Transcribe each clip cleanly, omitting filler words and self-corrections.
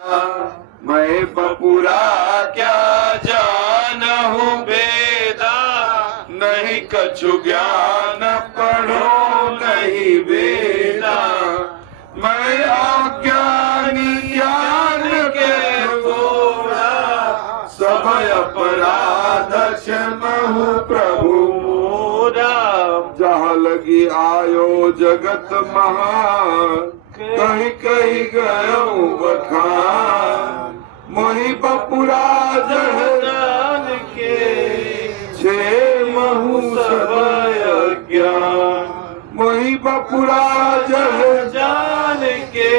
मैं बपुरा क्या जानहु वेदा, नहीं कछु ज्ञान पढ़ो नहीं वेदा। मैं अज्ञानी ज्ञान के थोड़ा, सब अपराध क्षमहु प्रभु मोरा। जहाँ लगी आयो जगत महान, कहीं कहीं गयो बखान। मोहि बपुरा जड़ जान के, छे महु सब अज्ञान। मोहि बपुरा जड़ जान के,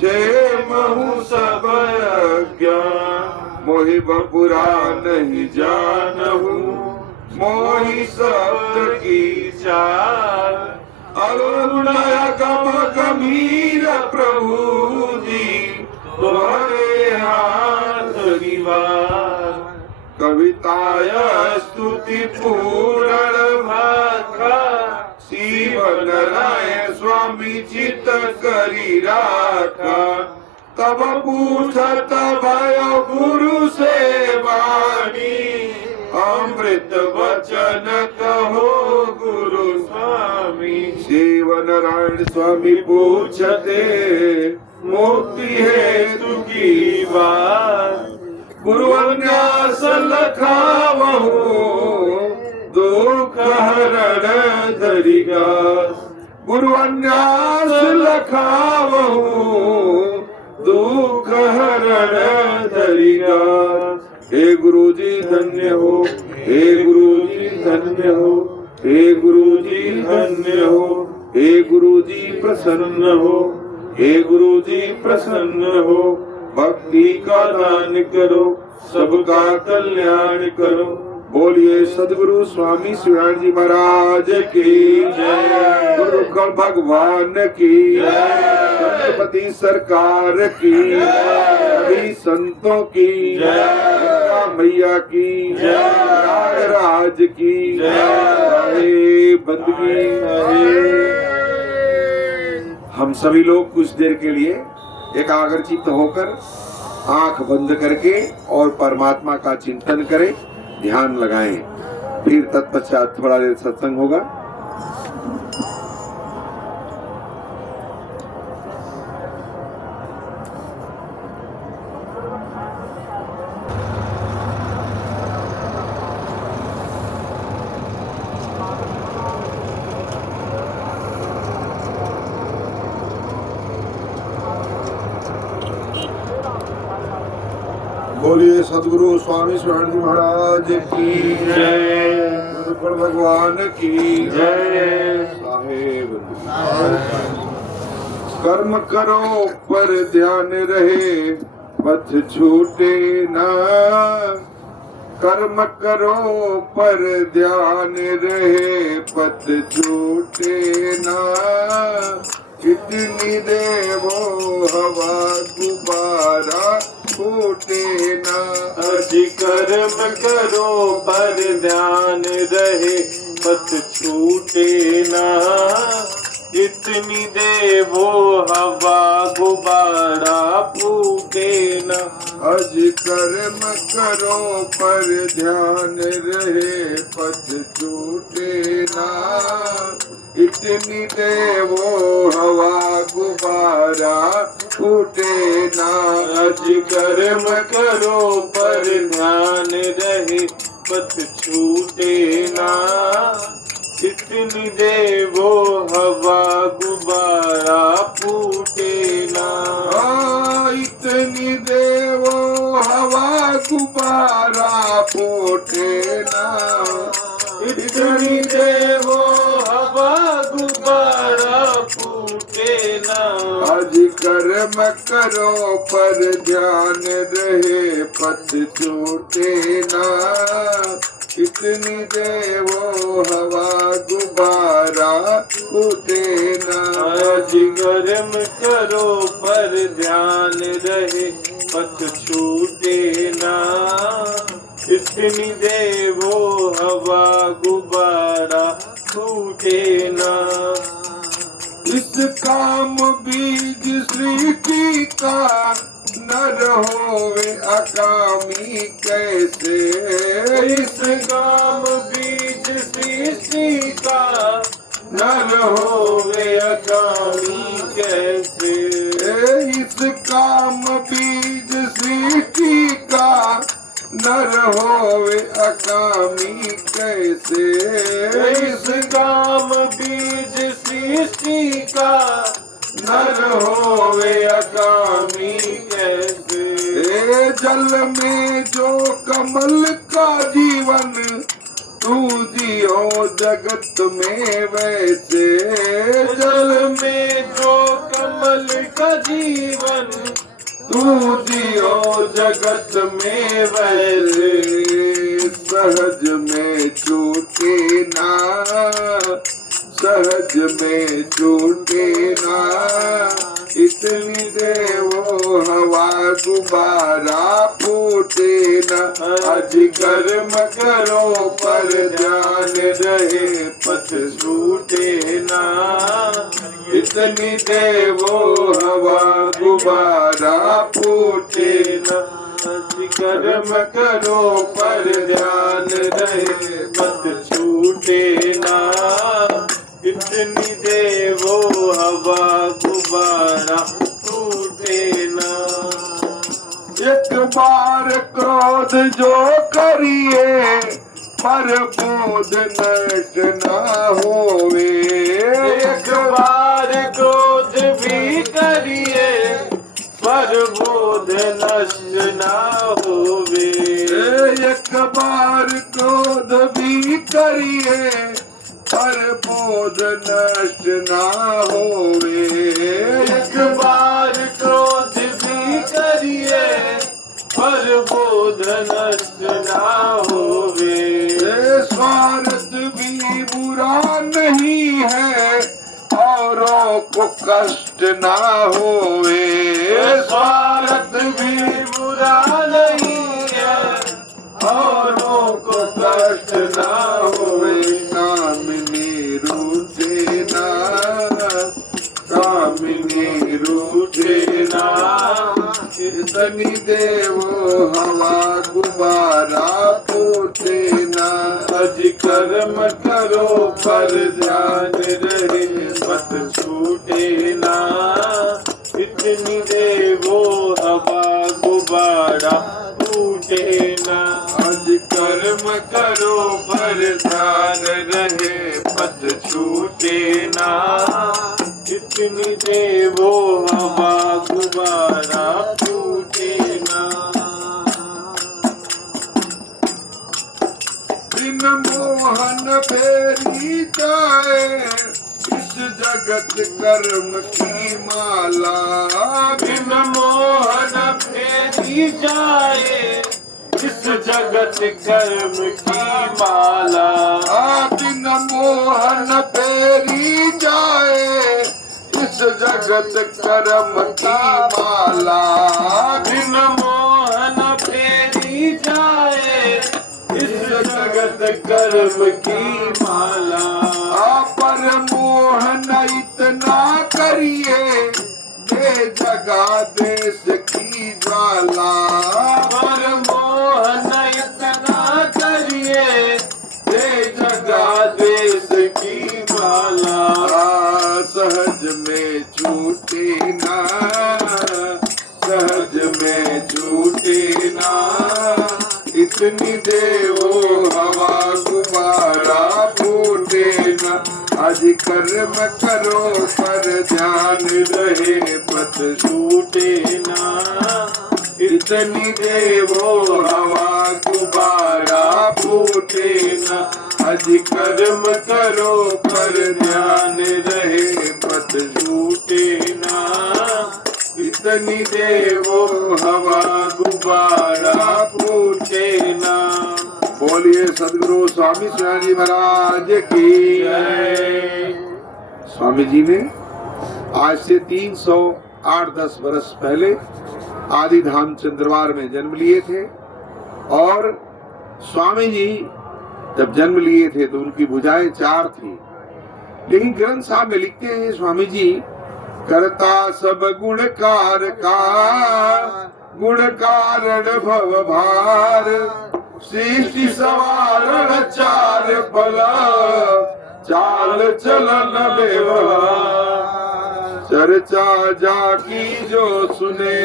छे महु सब अज्ञान। मोहि बपुरा नहीं जानहु, मोहि शब्द की चार। अरुणय गम गंभीर प्रभु जी, तुम्हारे हाथ निवार। कविताय स्तुति पूर्ण भाखा, शिव नारायण स्वामी चित करी राखा। तब पूछत भयो गुरु से वाणी, अमृत वचन कहो गुरु स्वामी। शिव नारायण स्वामी पूछते, मुक्ति हेतु की बात। गुरु अन्यास लखावहु, दुख हरण धरिगा। गुरु अन्यास लखावहु, दुख हरण धरिगा। हे गुरु जी धन्य हो, हे गुरु जी धन्य हो, हे गुरु जी धन्य हो। हे गुरु जी प्रसन्न हो, हे गुरु जी प्रसन्न हो। भक्ति का दान करो, सबका कल्याण करो। बोलिए सदगुरु स्वामी शिवानंद जी महाराज की जय। गुरु भगवान की जय। छत्रपति सरकार की जय। संतों की जय। मैया की जय। राज की जय। बंदगी। हम सभी लोग कुछ देर के लिए एकाग्रचित्त होकर आंख बंद करके और परमात्मा का चिंतन करें, ध्यान लगाएं। फिर तत्पश्चात थोड़ा देर सत्संग होगा। बोलिए सदगुरु स्वामी शिवानंद जी महाराज की जय। गुरु भगवान की जय। साहेब कर्म करो पर ध्यान रहे, पथ छूटे ना। कर्म करो पर ध्यान रहे, पथ छूटे ना। कितनी देवो हवा गुब्बारा फूटे ना। अजी कर्म करो पर ध्यान रहे, पथ छूटे ना। इतनी देवो हवा गुब्बारा फूटे ना। अज कर्म करो पर ध्यान रहे, पथ छूटे ना। इतनी देवो हवा गुब्बारा फूटे ना। अज कर्म करो पर ध्यान रहे, पथ छूटे ना। इतनी देवो हवा गुब्बारा फूटे ना। इतनी देवो हवा गुब्बारा फूटे ना। इतनी देवो हवा गुब्बारा फूटे ना। आज कर्म करो पर ध्यान रहे, पथ छूटे ना। इतनी देवो हवा गुब्बारा फूटे ना। आज कर्म करो पर ध्यान रहे, पथ छूटे ना। इतनी देवो हवा गुब्बारा फूटे ना। इस काम बीज सृष्टि का नर होवे अकामी कैसे। इस काम बीज सृष्टि का नर होवे अकामी कैसे। इस काम बीज सृष्टि का नर होवे अकामी कैसे। इस काम बीज सृष्टि का नर होवे अकामी कैसे। जल में जो कमल का जीवन तू जियो जगत में वैसे। जल में जो कमल का जीवन तू जियो जगत में वैसे। सहज में छूटे ना, सहज में छूटे ना, इतनी देवो हवा गुब्बारा फूटे ना। आज कर्म करो पर ध्यान रहे पथ छूटे ना। इतनी देवो हवा गुब्बारा फूटे ना। कर्म करो पर ध्यान रहे मत छूटे ना। इतनी देवो हवा गुब्बारा टूटे ना। एक बार क्रोध जो करिए पर बोध नष्ट ना होवे। एक बार क्रोध भी करिए पर बोध नष्ट ना होवे। एक बार क्रोध भी करिए पर बोध नष्ट ना होवे। एक बार क्रोध भी करिए पर बोध नष्ट ना होवे। स्वार्थ भी बुरा नहीं है औरों को कष्ट ना होवे। स्वार्थ भी बुरा नहीं है औरों को कष्ट ना होवे। कामिनी रूठे ना, कामिनी रूठे ना, इतनी देवो हवा गुब्बारा फूटे ना। अज कर्म करो पर ध्यान रहे मत छूटे ना। इतनी देवो हवा गुब्बारा फूटे ना। आज कर्म करो पर ध्यान रहे पथ छूटे ना। इतनी देवो हवा गुब्बारा फूटे ना। बिन मोहन फेरी जाए इस जगत कर्म की माला। बिन मोहन फेरी जाए इस जगत कर्म की माला। बिन मोहन फेरी जाए इस जगत कर्म की माला। बिन मोहन फेरी जाए इस जगत कर्म की माला। पर मोहन इतना करिए दे जगा देश की ज्वाला। पर मोहन इतना करिए दे जगा देश की माला। सहज में छूटे ना, सहज में छूटे ना, इतनी देवो हवा गुब्बारा फूटे ना। आज कर्म करो पर ध्यान रहे पथ छूटे ना। इतनी देवो हवा गुब्बारा फूटे ना। आज कर्म करो पर ध्यान रहे पथ छूटे ना। इतनी देवो हवा गुब्बारा फूटे ना। बोलिए सदगुरु स्वामी शिवाजी महाराज की जय। स्वामी जी ने आज से 308-10 वर्ष पहले आदि धाम चंद्रवार में जन्म लिए थे। और स्वामी जी जब जन्म लिए थे तो उनकी भुजाएं 4 थी। लेकिन ग्रंथ साहब में लिखते हैं स्वामी जी, करता सब गुणकार का, गुण कारण भव भार, सृष्टि सवारण चार फला, चाल चलन व्यवहार। चर्चा जाकी जो सुने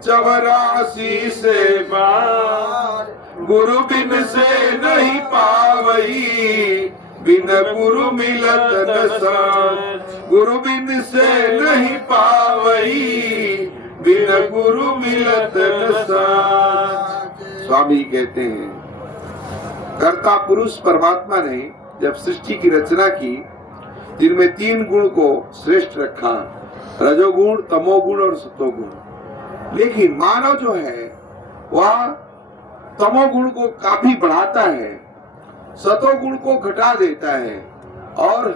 84 से बार, गुरु बिन से नहीं पावई, बिन गुरु मिलत न साथ। गुरु बिन से नहीं पावई, बिन गुरु मिलत न साथ। स्वामी कहते हैं, कर्ता पुरुष परमात्मा ने जब सृष्टि की रचना की, जिनमें 3 गुण को श्रेष्ठ रखा, रजोगुण, तमोगुण और सतोगुण। लेकिन मानव जो है वह तमोगुण को काफी बढ़ाता है, सतोगुण को घटा देता है और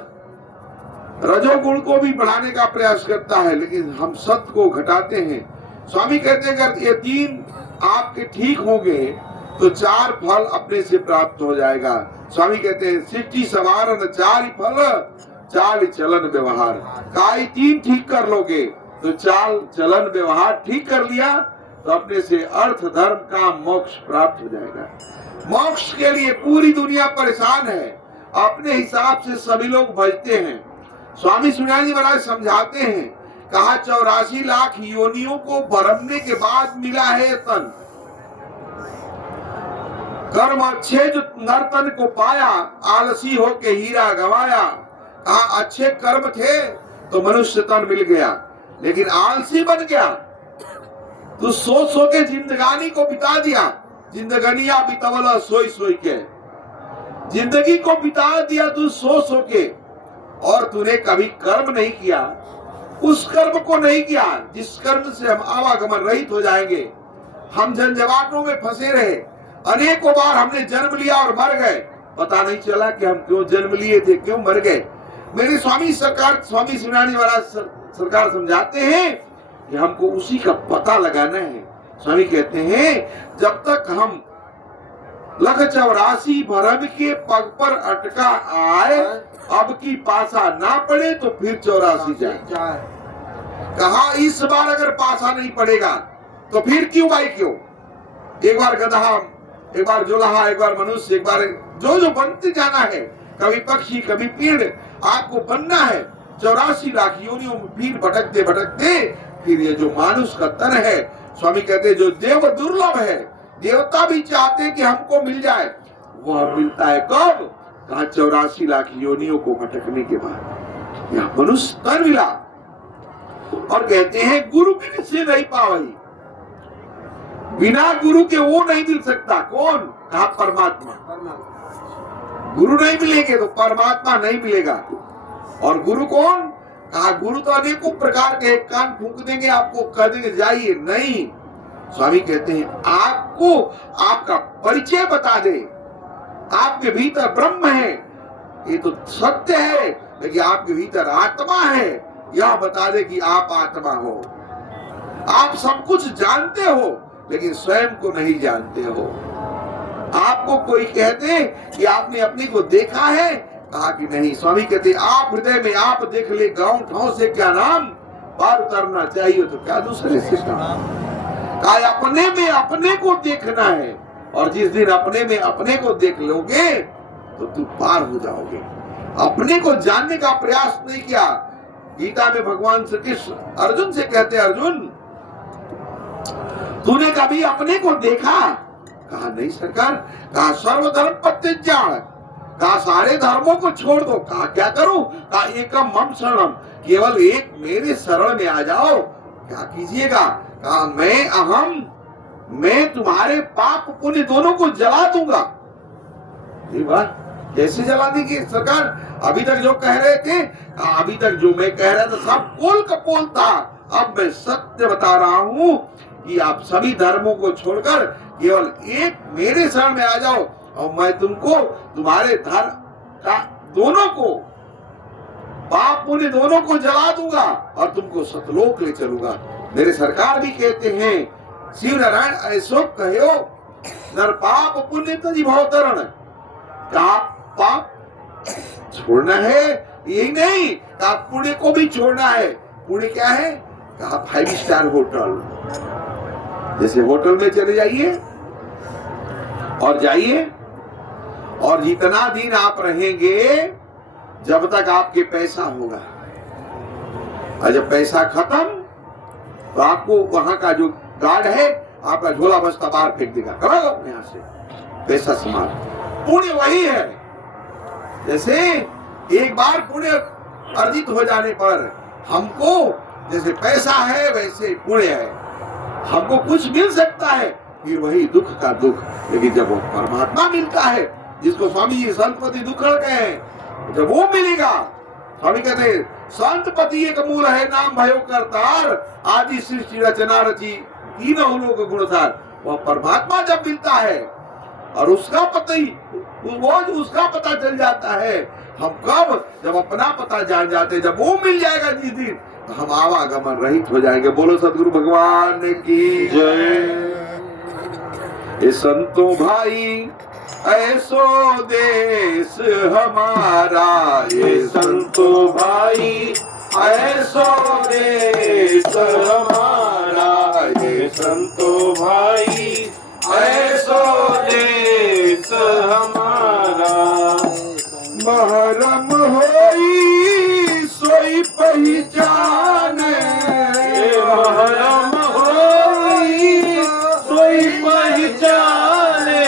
रजोगुण को भी बढ़ाने का प्रयास करता है, लेकिन हम सत्य को घटाते हैं। स्वामी कहते हैं अगर ये 3 आपके ठीक होंगे तो 4 फल अपने से प्राप्त हो जाएगा। स्वामी कहते हैं सृष्टि सवारण 4 फल, चाल चलन व्यवहार। काई 3 ठीक कर लोगे तो चाल चलन व्यवहार ठीक कर लिया तो अपने से अर्थ धर्म का मोक्ष प्राप्त हो जाएगा। मोक्ष के लिए पूरी दुनिया परेशान है, अपने हिसाब से सभी लोग भजते हैं। स्वामी सुनाजी महाराज समझाते हैं, कहा 84 लाख योनियों को भरमने के बाद मिला है तन। कर्म अच्छे जो नर्तन को पाया, आलसी होके हीरा गवाया। कहा अच्छे कर्म थे तो मनुष्य तन मिल गया, लेकिन आलसी बन गया तो सोच सो के जिंदगानी को बिता दिया। जिंदगानिया बितावला सोई सोई के, जिंदगी को बिता दिया तू सो सो के, और तूने कभी कर्म नहीं किया, उस कर्म को नहीं किया जिस कर्म से हम आवागमन रहित हो जाएंगे। हम झंझावातों में फंसे रहे, अनेकों बार हमने जन्म लिया और मर गए, पता नहीं चला कि हम क्यों जन्म लिए थे, क्यों मर गए। मेरे स्वामी शिवरानी महाराज सरकार समझाते हैं कि हमको उसी का पता लगाना है। स्वामी कहते हैं जब तक हम लख 84 भरम के पग पर अटका आए, अब की पासा ना पड़े तो फिर 84 जाए। कहा इस बार अगर पासा नहीं पड़ेगा तो फिर क्यों भाई क्यों। एक बार गधा, एक बार जोलहा, एक बार मनुष्य, एक बार जो बनते जाना है, कभी पक्षी कभी पेड़, आपको बनना है। 84 लाख योनियों में फिर भटकते भटकते फिर ये जो मानुष का तन है, स्वामी कहते हैं जो देव दुर्लभ है, देवता भी चाहते हैं कि हमको मिल जाए, वह मिलता है कब। कहा 84 लाख योनियों को भटकने के बाद यह मनुष्य तन मिला। और कहते हैं गुरु बिन से नहीं पावई, बिना गुरु के वो नहीं मिल सकता। कौन? कहा परमात्मा। गुरु नहीं मिलेंगे तो परमात्मा नहीं मिलेगा। और गुरु कौन? कहा गुरु तो अनेकों प्रकार के, कान फूंक देंगे आपको, कह देंगे जाइए, नहीं। स्वामी कहते हैं आपको आपका परिचय बता दे, आपके भीतर ब्रह्म है, ये तो सत्य है, लेकिन आपके भीतर आत्मा है, यह बता दे कि आप आत्मा हो। आप सब कुछ जानते हो लेकिन स्वयं को नहीं जानते हो। आपको कोई कहते कि आपने अपने को देखा है, कहा कि नहीं। स्वामी कहते आप हृदय में आप देख ले, गांव ठाव से क्या नाम, पार उतरना चाहिए तो क्या दूसरे से काम। कहा अपने में अपने को देखना है, और जिस दिन अपने में अपने को देख लोगे तो तुम पार हो जाओगे। अपने को जानने का प्रयास नहीं किया। गीता में भगवान श्री कृष्ण अर्जुन से कहते, अर्जुन तूने कभी अपने को देखा? कहा नहीं सरकार। कहा सर्वधर्म परित्याग, कहा सारे धर्मों को छोड़ दो। कहा क्या करूं? कहा एकम मम शरणम, केवल एक मेरे शरण में आ जाओ। क्या कीजिएगा? कहा मैं अहम, मैं तुम्हारे पाप पुण्य दोनों को जला दूंगा। कैसे जला देंगे सरकार? अभी तक जो कह रहे थे, अभी तक जो मैं कह रहा था सब पोल कपोल था, अब मैं सत्य बता रहा हूं कि आप सभी धर्मों को छोड़कर केवल एक मेरे शरण में आ जाओ, और मैं तुमको तुम्हारे धर्म का दोनों को, पाप पुण्य दोनों को जला दूंगा और तुमको सतलोक ले चलूंगा। मेरे सरकार भी कहते हैं, शिव नारायण ऐसो कहो नर पाप पुण्य तजी भवतरण। क्या पाप छोड़ना है यही नहीं, कहा पुणे को भी छोड़ना है। पुणे क्या है? कहा 5 स्टार होटल। जैसे होटल में चले जाइए और जाइए, और जितना दिन आप रहेंगे जब तक आपके पैसा होगा, और जब पैसा खत्म तो आपको वहां का जो गार्ड है आपका झोला बस्ता बाहर फेंक देगा, करो यहां से पैसा संभाल। पुण्य वही है। जैसे एक बार पुण्य अर्जित हो जाने पर हमको जैसे पैसा है वैसे पुण्य है, हमको कुछ मिल सकता है, फिर वही दुख का दुख। लेकिन जब वो परमात्मा मिलता है, जिसको स्वामी जी संतपति दुखड़ कहे, जब वो मिलेगा, स्वामी कहते हैं संतपति एक मूल है, नाम भयो करतार, आदि सृष्टि रचना रची, तीनों लोग गुणसार। वह परमात्मा जब मिलता है और उसका पता ही वो उसका पता चल जाता है, हम कब? जब अपना पता जान जाते, जब वो मिल जाएगा जिस दिन, तो हम आवागमन रहित हो जाएंगे। बोलो सदगुरु भगवान की जय। ये संतों भाई ऐसो देश हमारा, ये संतों भाई ऐसो देश हमारा, ये संतों भाई ऐसो देश हमारा। महरम होई सोई पहचाने, महरम होई सोई पहचाने,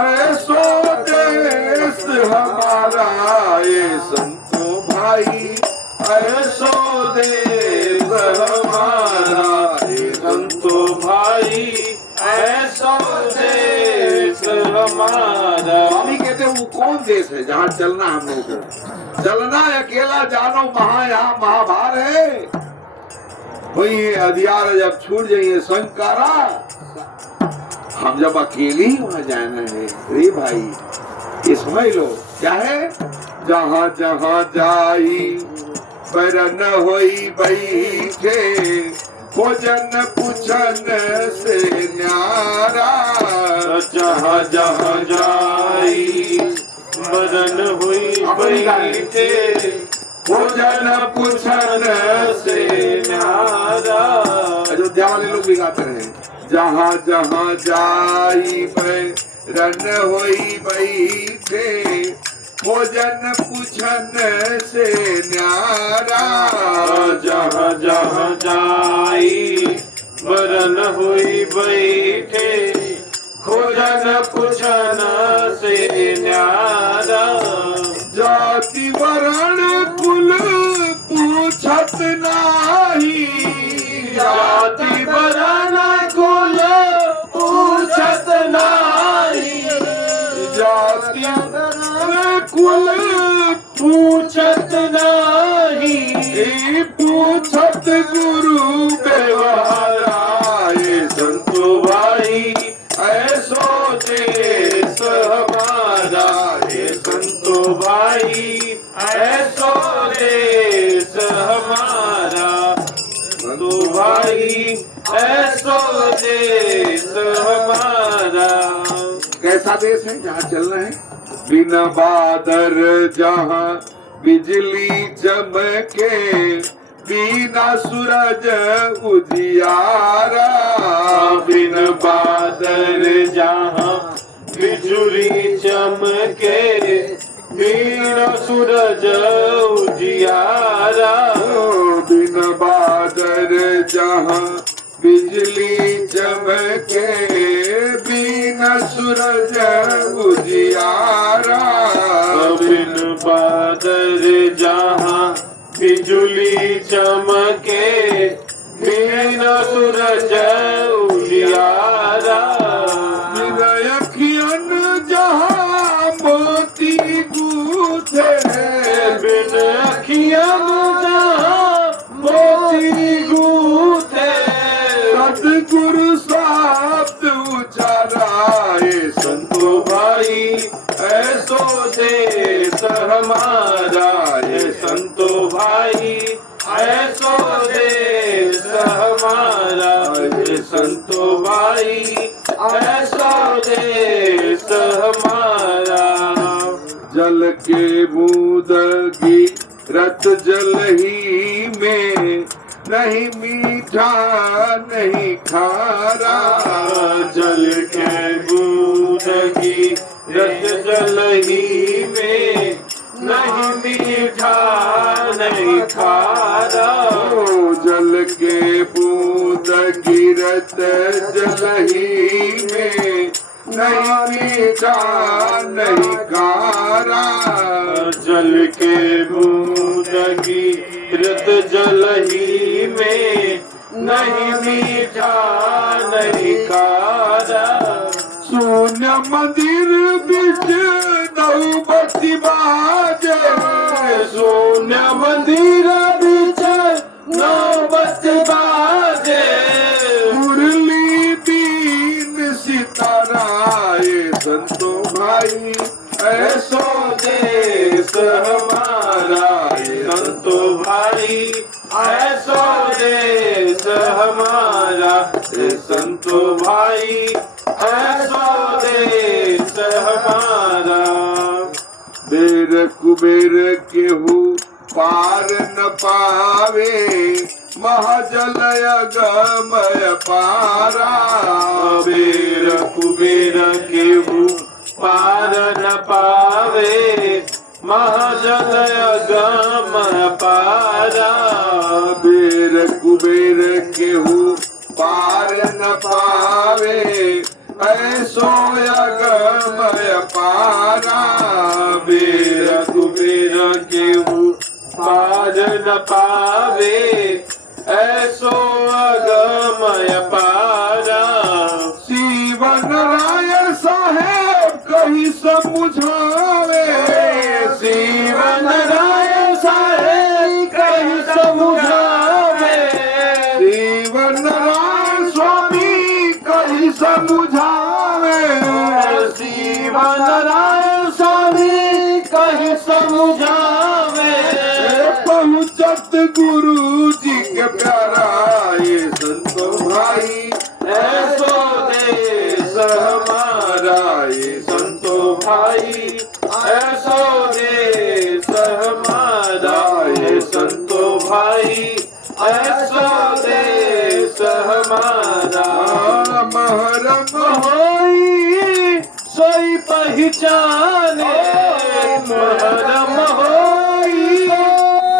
ऐसो देश हमारा, ये संतों भाई ऐसो देश हमारा, ये संतों भाई ऐसो देश हमारा। स्वामी कहते हैं वो कौन देश है जहाँ चलना हम लोग को? चलना अकेला जानो महा, यहाँ महाभार है। वही अधियार जब छूट जाइए संकारा, हम जब अकेले ही वहां जाना है। रे भाई ये समझ लो क्या है? जहाँ जहाँ जाई बरन होई बैठे, भोजन पूछन से न्यारा। जहाँ जहाँ जाई बरन हुई बैठे, भोजन पूछन से न्यारा। अयोध्या वाले लोग भी गाते हैं, जहाँ जहाँ जाई बरन होई बैठे, भोजन पूछन से न्यारा। जहाँ जहाँ जाई बरन हुई बैठे, भोजन पूछन से न्यारा। जाति वरण कुल पूछत नाही, जाति वरण कुल पूछत नाही, जाति कुल पूछत नाही। पूछत गुरु व्यवहारा, ये संतो भाई ऐसो देश हमारा, ये संतो भाई ऐसो देश हमारा। संतो भाई ऐसो देश हमारा। कैसा देश है जहाँ चलना है? बिना बादल जहाँ बिजली चमके, बिना सूरज उजियारा। बिन बादल जहाँ बिजुली चमके, बिन सूरज उजियारा। बिन बादल जहाँ बिजली चमके, बिना सूरज उजियारा। बिन बादल जहाँ बिजुली चमके, बिन सूरज उजियारा। बिन अखियन जहाँ मोती गूथे, बिन अखियन जहाँ मोती गूथे, सतगुरु शब्द उचारा। ये संतो भाई ऐसो देश हमारा, ये संतो भाई ऐसो देश हमारा। ये संतो भाई ऐसो देश हमारा। जल के बूंद की रत जल ही में, नहीं मीठा नहीं खारा। जल के बूंद की रत जल ही में, नहीं मीठा नहीं खारा। जल के बूंद की रत जल ही में, नहीं मीठा नहीं खारा। जल के बूंद की रत जल ही में, नहीं मीठा नहीं खारा। शून्य मंदिर बिच नौबती बाजे, शून्य मंदिर बिच नौबती बाजे। मुरली बीन सितारा, ये संतो भाई ऐसो देश हमारा, संतो भाई ऐसो देश हमारा। संतो भाई ऐसो देश हमारा। बेर कुबेर केहू पार न पावे, महाजल अगमय पारा। बेर कुबेर केहू पार न पावे, महाजल अगम पारा। बेर कुबेर केहू पार न पावे, ऐसो अगमय पारा। बेर कुबेर केहू पार न पावे, ऐसो अगमय पारा। शिव नारायण साहेब कहीं समझावे, शिव नारायण साहेब कहीं समझावे। शिव नारायण स्वामी कहीं समझावे। शिव नारायण स्वामी कहीं समझावे। पहुँचत गुरु जी के प्यारा, ये संतो भाई ऐसो देश हमारा। ये संतो भाई ऐसो देश हमारा। ये संतो भाई ऐसो देश हमारा। महरम होई सोई पहचाने, महरम होई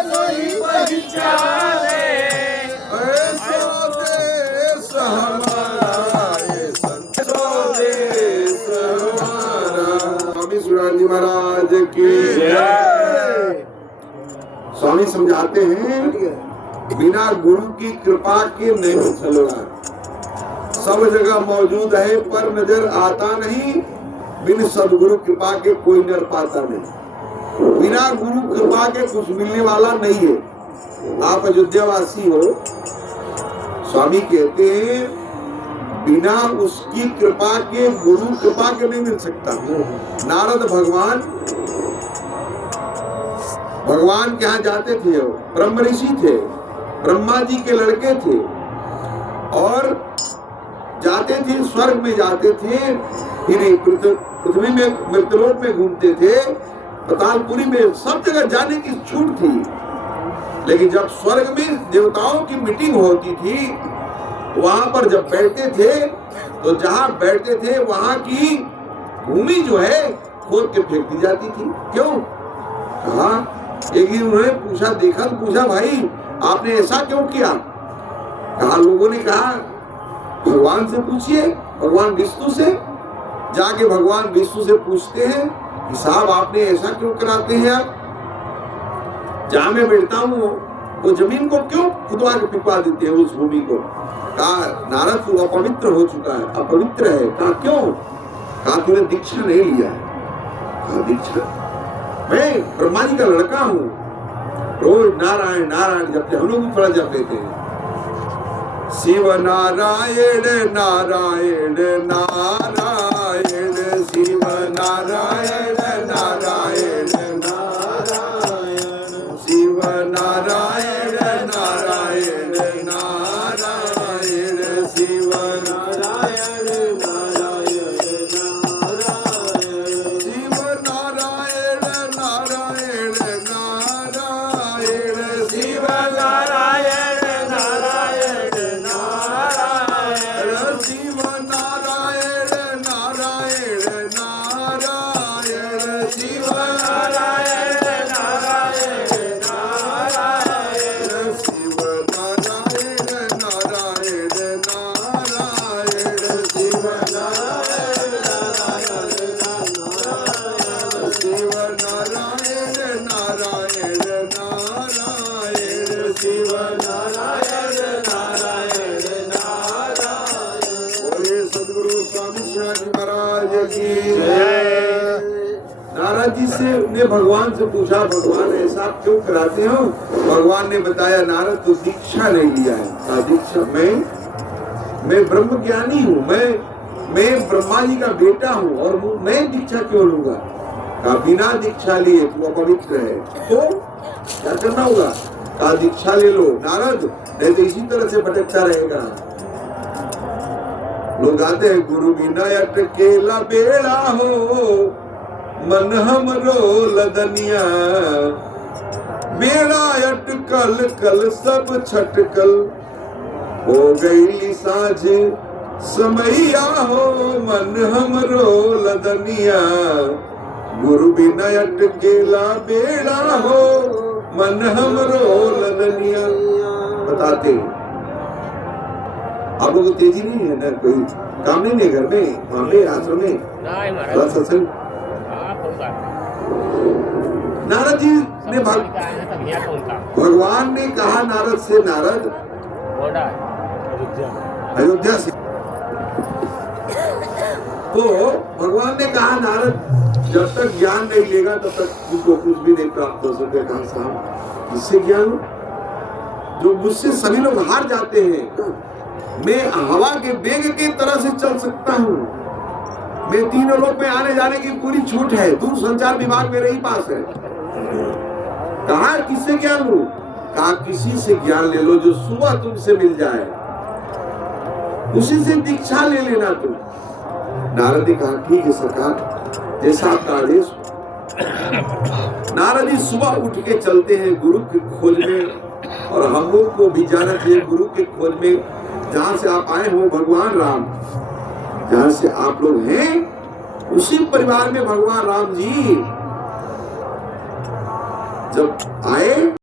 सोई पहचाने। ऐसो देश हमारा, ये संतो देश हमारा। स्वामी सुराज जी महाराज की जय। स्वामी समझाते हैं बिना गुरु की कृपा के नहीं चलेगा। सब जगह मौजूद है पर नजर आता नहीं, बिन सदगुरु कृपा के कोई नर पाता नहीं। बिना गुरु कृपा के कुछ मिलने वाला नहीं है। आप अयोध्यावासी हो, स्वामी कहते हैं बिना उसकी कृपा के, गुरु कृपा के नहीं मिल सकता। नारद भगवान के यहाँ जाते थे, वो ब्रह्म ऋषि थे, ब्रह्मा जी के लड़के थे, और जाते थे स्वर्ग में जाते थे, फिर पृथ्वी में मृत्युलोक में घूमते थे, पातालपुरी में सब जगह जाने की छूट थी। लेकिन जब स्वर्ग में देवताओं की मीटिंग होती थी, वहां पर जब बैठते थे तो जहां बैठते थे वहां की भूमि जो है खोद के फेंक दी जाती थी। क्यों? कहा एक दिन उन्होंने पूछा, देखा तो पूछा, भाई आपने ऐसा क्यों किया? कहा लोगों ने कहा भगवान से पूछिए, भगवान विष्णु से। जाके भगवान विष्णु से पूछते हैं कि साहब आपने ऐसा क्यों कराते हैं? आप जहां मैं बैठता हूँ वो जमीन को क्यों खुदवा के पिपा देते हैं, उस भूमि को? कहा नारद तू अपवित्र हो चुका है, अपवित्र है। कहा क्यों? कहा तूने दीक्षा नहीं लिया है। कहा दीक्षा? मैं ब्रह्मा जी का लड़का हूँ, रोज नारायण नारायण जपते, हम लोग भी थोड़ा जप लेते हैं, शिव नारायण नारायण नारायण, शिव नारायण नारायण नारायण, शिव नारायण नारायण नारायण, शिव नारायण नारायण नारायण, शिव नारायण नारायण नारायण, से ने भगवान से पूछा, भगवान ऐसा आप क्यों कराते हो? भगवान ने बताया, नारद तो दीक्षा नहीं लिया है। कहा, दीक्षा मैं ब्रह्म ज्ञानी हूँ, मैं ब्रह्मा जी का बेटा हूँ और मैं दीक्षा क्यों लूंगा? कहा, बिना दीक्षा लिए तू अपवित्र है, तो क्या करना होगा? कहा, दीक्षा ले लो नारद, नहीं तो इसी तरह से भटकता रहेगा। लोग आते हैं, गुरु बिना अटकेला बेड़ा हो, मन हमरो लदनिया, बेड़ा अटकल कल सब छटकल, हो गई साझ समैया हो, मन हमरो लदनिया, गुरु बिना अटकेला बेड़ा हो, मन हमरो लदनिया। बताते आप लोगों को तेजी नहीं है ना, कोई काम नहीं है घर में, वहां पे आश्रम में सत्संग। नारद जी ने भगवान ने कहा नारद से, नारद अयोध्या से, तो भगवान ने कहा, नारद जब तक ज्ञान नहीं लेगा तब तक तुमको कुछ भी नहीं प्राप्त हो सके। कहा, साहब इससे ज्ञान, जो मुझसे सभी लोग हार जाते हैं, मैं हवा के वेग की तरह से चल सकता हूँ, मैं तीनों लोक में आने जाने की पूरी छूट है, दूर संचार विभाग मेरे ही पास है। कहा, किससे ज्ञान लूं? कहा, किसी से ज्ञान ले लो जो सुबह तुमसे मिल जाए, उसी से दीक्षा ले लेना तुम। नारद ने कहा, ठीक है सरकार, जैसा आपका आदेश। नारद जी सुबह उठ के चलते हैं गुरु की खोज में, और हम लोग को भी जाना चाहिए गुरु के खोज में, जहां से आप आए हो भगवान राम, जहां से आप लोग हैं उसी परिवार में भगवान राम जी जब आए